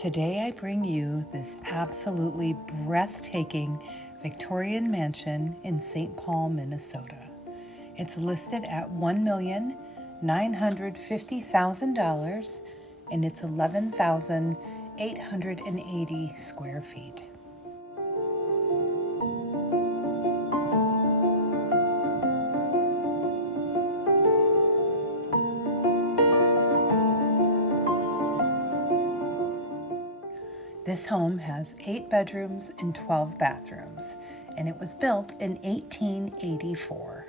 Today I bring you this absolutely breathtaking Victorian mansion in St. Paul, Minnesota. It's listed at $1,950,000 and it's 11,880 square feet. This home has 8 bedrooms and 12 bathrooms, and it was built in 1884.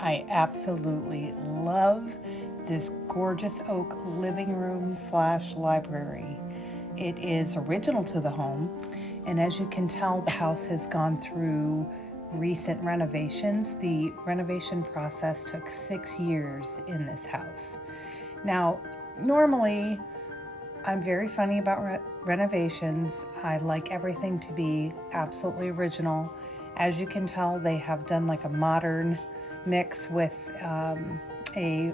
I absolutely love this gorgeous oak living room / library. It is original to the home, and as you can tell, the house has gone through recent renovations. The renovation process took 6 years in this house. Now, normally, I'm very funny about renovations. I like everything to be absolutely original. As you can tell, they have done like a modern mix with a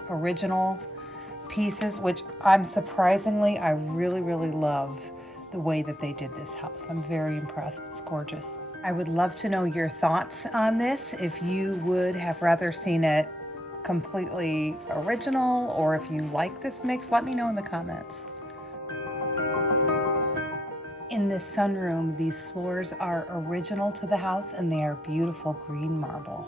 original pieces, which I really love the way that they did this house. I'm very impressed. It's gorgeous. I would love to know your thoughts on this. If you would have rather seen it completely original, or if you like this mix, let me know in the comments. In this sunroom, these floors are original to the house and they are beautiful green marble.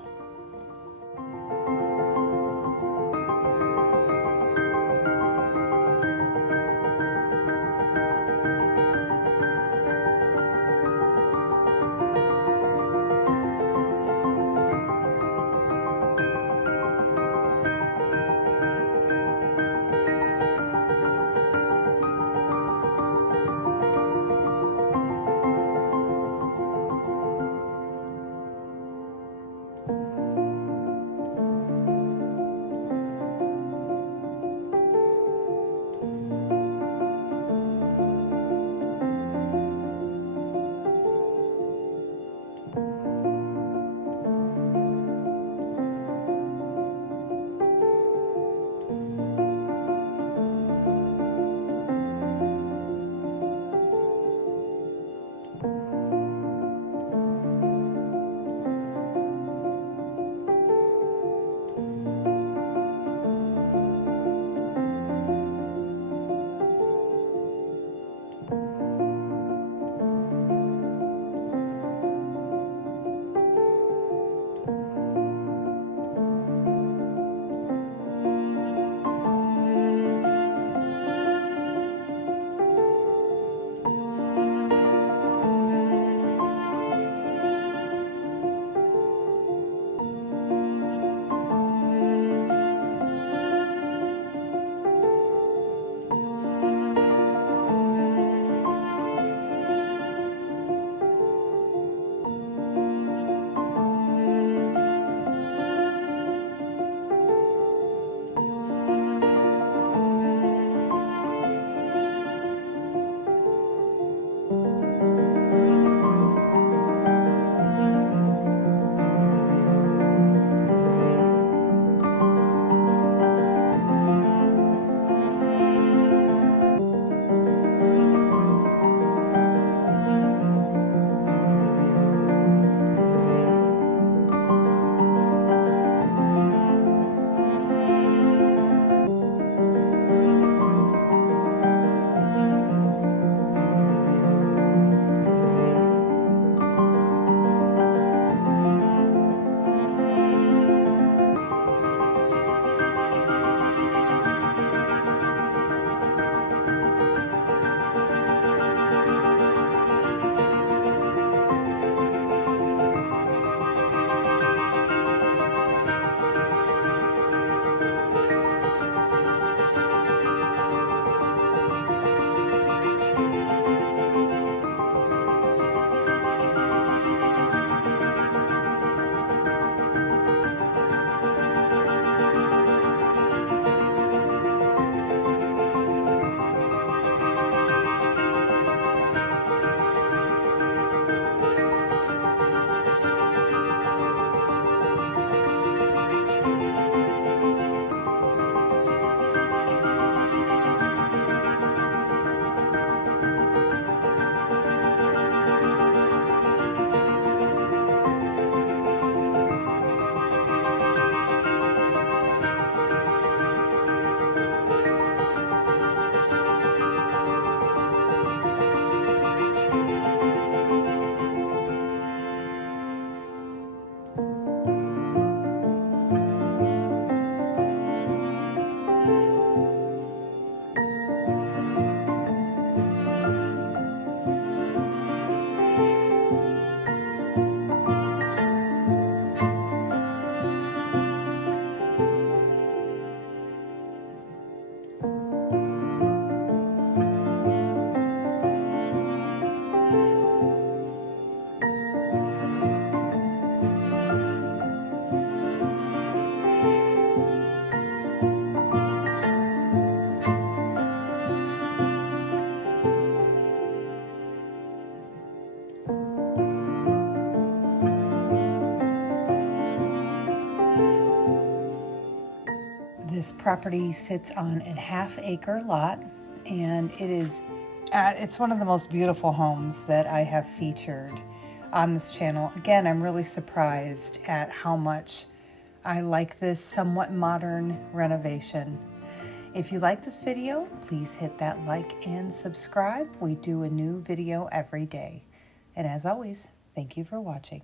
This property sits on a half-acre lot, and it's one of the most beautiful homes that I have featured on this channel. Again, I'm really surprised at how much I like this somewhat modern renovation. If you like this video, please hit that like and subscribe. We do a new video every day. And as always, thank you for watching.